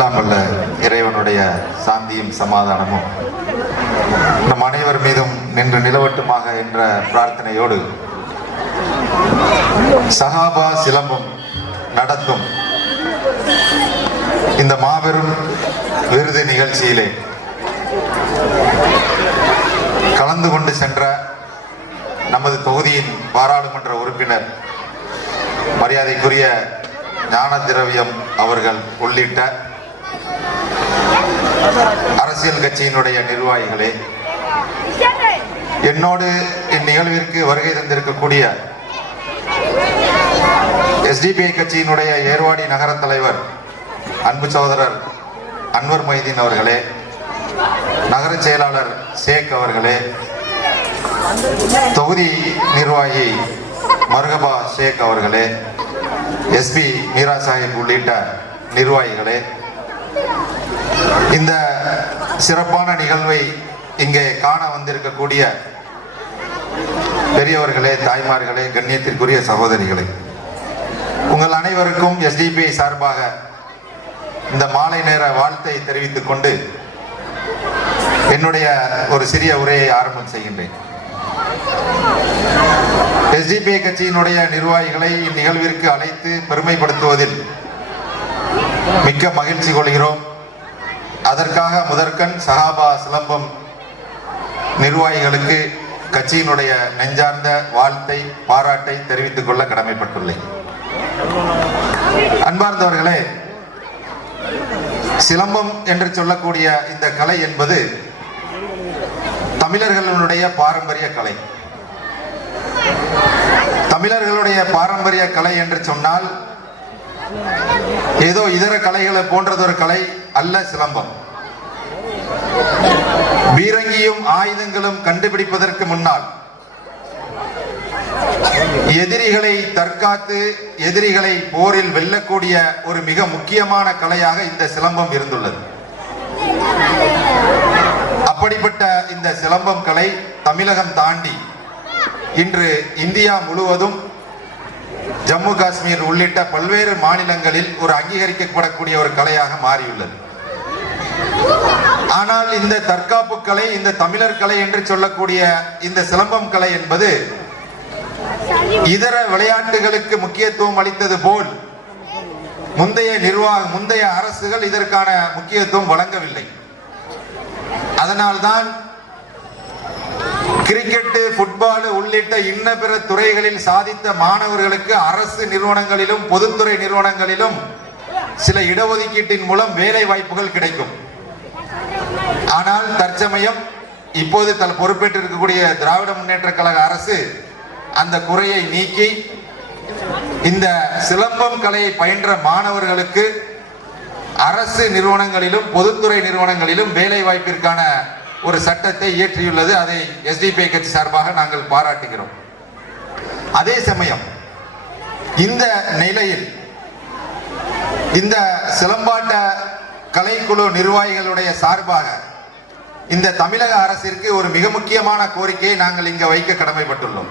எல்லாம் வல்ல இறைவனுடைய சாந்தியும் சமாதானமும் நம் அனைவர் மீதும் நின்று நிலவட்டுமாக என்ற பிரார்த்தனையோடு சஹாபா சிலம்பம் நடத்தும் இந்த மாபெரும் விருது நிகழ்ச்சியிலே கலந்து கொண்டு சென்ற நமது தொகுதியின் பாராளுமன்ற உறுப்பினர் மரியாதைக்குரிய ஞான திரவியம் அவர்கள் உள்ளிட்ட அரசியல் கட்சியினுடைய நிர்வாகிகளே, என்னோடு இந்நிகழ்விற்கு வருகை தந்திருக்கக்கூடிய எஸ்டிபிஐ கட்சியினுடைய ஏர்வாடி நகர தலைவர் அன்பு சகோதரர் அன்வர் மொய்தீன் அவர்களே, நகர செயலாளர் ஷேக் அவர்களே, தொகுதி நிர்வாகி மர்ஹபா ஷேக் அவர்களே, எஸ்பி மீரா சாஹிப் உள்ளிட்ட நிர்வாகிகளே, இந்த சிறப்பான நிகழ்வை இங்கே காண வந்திருக்கக்கூடிய பெரியவர்களே, தாய்மார்களே, கண்ணியத்திற்குரிய சகோதரிகளே, உங்கள் அனைவருக்கும் எஸ்டிபிஐ சார்பாக இந்த மாலை நேர வாழ்த்தை தெரிவித்துக் கொண்டு என்னுடைய ஒரு சிறிய உரையை ஆரம்பம் செய்கின்றேன். எஸ்டிபிஐ கட்சியினுடைய நிர்வாகிகளை இந்நிகழ்விற்கு அழைத்து பெருமைப்படுத்துவதில் மிக்க மகிழ்ச்சி கொள்கிறோம். அதற்காக முதற்கண் சஹாபா சிலம்பம் நிர்வாகிகளுக்கு கட்சியினுடைய நெஞ்சார்ந்த வாழ்த்தை பாராட்டை தெரிவித்துக் கொள்ள கடமைப்பட்டுள்ளேன். அன்பார்ந்தவர்களே, சிலம்பம் என்று சொல்லக்கூடிய இந்த கலை என்பது தமிழர்களுடைய பாரம்பரிய கலை. தமிழர்களுடைய பாரம்பரிய கலை என்று சொன்னால் ஏதோ இதர கலைகளை போன்றதொரு கலை அல்ல சிலம்பம். பீரங்கியும் ஆயுதங்களும் கண்டுபிடிப்பதற்கு முன்னால் எதிரிகளை தற்காத்து எதிரிகளை போரில் வெல்லக்கூடிய ஒரு மிக முக்கியமான கலையாக இந்த சிலம்பம் இருந்துள்ளது. அப்படிப்பட்ட இந்த சிலம்பம் கலை தமிழகம் தாண்டி இன்று இந்தியா முழுவதும் ஜம்மு காஷ்மீர் உள்ளிட்ட பல்வேறு மாநிலங்களில் ஒரு அங்கீகரிக்கப்படக்கூடிய ஒரு கலையாக மாறியுள்ளது. ஆனால் இந்த தற்காப்பு கலை, இந்த தமிழர் கலை என்று சொல்லக்கூடிய இந்த சிலம்பம் கலை என்பது இதர விளையாட்டுகளுக்கு முக்கியத்துவம் அளித்தது போல் முந்தைய அரசுகள் இதற்கான முக்கியத்துவம் வழங்கவில்லை. அதனால்தான் கிரிக்கெட், ஃபுட்பால் உள்ளிட்ட இன்ன பிற துறைகளில் சாதித்த மாணவர்களுக்கு அரசு நிறுவனங்களிலும் பொதுத்துறை நிறுவனங்களிலும் சில இடஒதுக்கீட்டின் மூலம் வேலை வாய்ப்புகள் கிடைக்கும். ஆனால் தற்சமயம் இப்போது பொறுப்பேற்றிருக்கக்கூடிய திராவிட முன்னேற்ற கழக அரசு அந்த குறையை நீக்கி இந்த சிலம்பம் கலையை பயின்ற மாணவர்களுக்கு அரசு நிறுவனங்களிலும் பொதுத்துறை நிறுவனங்களிலும் வேலை வாய்ப்பிற்கான ஒரு சட்டத்தை இயற்றியுள்ளது. அதை எஸ்டிபிஐ கட்சி சார்பாக நாங்கள் பாராட்டுகிறோம். அதே சமயம் இந்த நிலையில் இந்த சிலம்பாட்ட கலைக்குழு நிர்வாகிகளுடைய சார்பாக இந்த தமிழக அரசிற்கு ஒரு மிக முக்கியமான கோரிக்கையை நாங்கள் இங்கு வைக்க கடமைப்பட்டுள்ளோம்.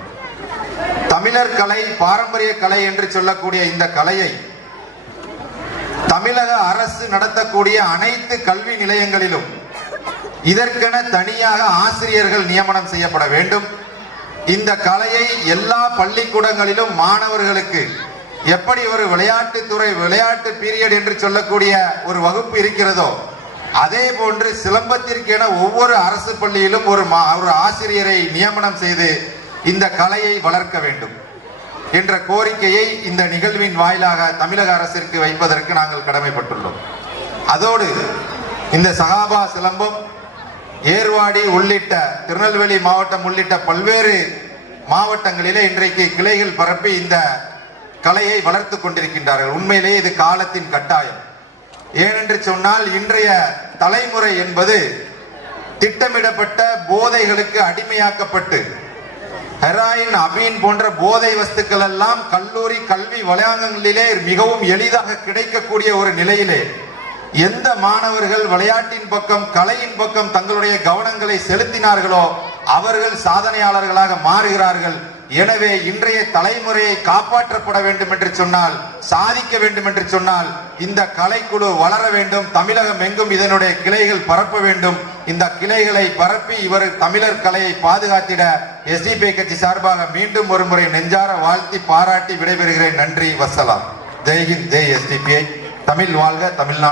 தமிழர் கலை, பாரம்பரிய கலை என்று சொல்லக்கூடிய இந்த கலையை தமிழக அரசு நடத்தக்கூடிய அனைத்து கல்வி நிலையங்களிலும் இதற்கென தனியாக ஆசிரியர்கள் நியமனம் செய்யப்பட வேண்டும். இந்த கலையை எல்லா பள்ளிக்கூடங்களிலும் மாணவர்களுக்கு எப்படி ஒரு விளையாட்டு பீரியட் என்று சொல்லக்கூடிய ஒரு வகுப்பு இருக்கிறதோ அதே போன்று சிலம்பத்திற்கென ஒவ்வொரு அரசு பள்ளியிலும் ஒரு ஆசிரியரை நியமனம் செய்து இந்த கலையை வளர்க்க வேண்டும் என்ற கோரிக்கையை இந்த நிகழ்வின் வாயிலாக தமிழக அரசிற்கு வைப்பதற்கு நாங்கள் கடமைப்பட்டுள்ளோம். அதோடு இந்த சஹாபா சிலம்பம் ஏர்வாடி உள்ளிட்ட திருநெல்வேலி மாவட்டம் உள்ளிட்ட பல்வேறு மாவட்டங்களிலே இன்றைக்கு கிளைகள் பரப்பி இந்த கலையை வளர்த்து கொண்டிருக்கின்றார்கள். உண்மையிலேயே இது காலத்தின் கட்டாயம். ஏனென்று சொன்னால் இன்றைய தலைமுறை என்பது திட்டமிடப்பட்ட போதைகளுக்கு அடிமையாக்கப்பட்டு ஹெராயின், அபீன் போன்ற போதை வஸ்துக்கள் எல்லாம் கல்லூரி கல்வி வளாகங்களிலே மிகவும் எளிதாக கிடைக்கக்கூடிய ஒரு நிலையிலே எந்த மாணவர்கள் விளையாட்டின் பக்கம், கலையின் பக்கம் தங்களுடைய கவனங்களை செலுத்தினார்களோ அவர்கள் சாதனையாளர்களாக மாறுகிறார்கள். எனவே இன்றைய தலைமுறையை காப்பாற்றப்பட வேண்டும் என்று சொன்னால், சாதிக்க வேண்டும் என்று சொன்னால் இந்த கலைக்குழு வளர வேண்டும். தமிழகம் எங்கும் இதனுடைய கிளைகள் பரப்ப வேண்டும். இந்த கிளைகளை பரப்பி இவர் தமிழர் கலையை பாதுகாத்திட எஸ்டிபிஐ கட்சி சார்பாக மீண்டும் ஒரு முறை நெஞ்சார வாழ்த்தி பாராட்டி விடைபெறுகிறேன். நன்றி, வசலாம். ஜெய்ஹிந்த், ஜெய் எஸ்டிபிஐ. தமிழ் வாழ்க, தமிழ்நாடு.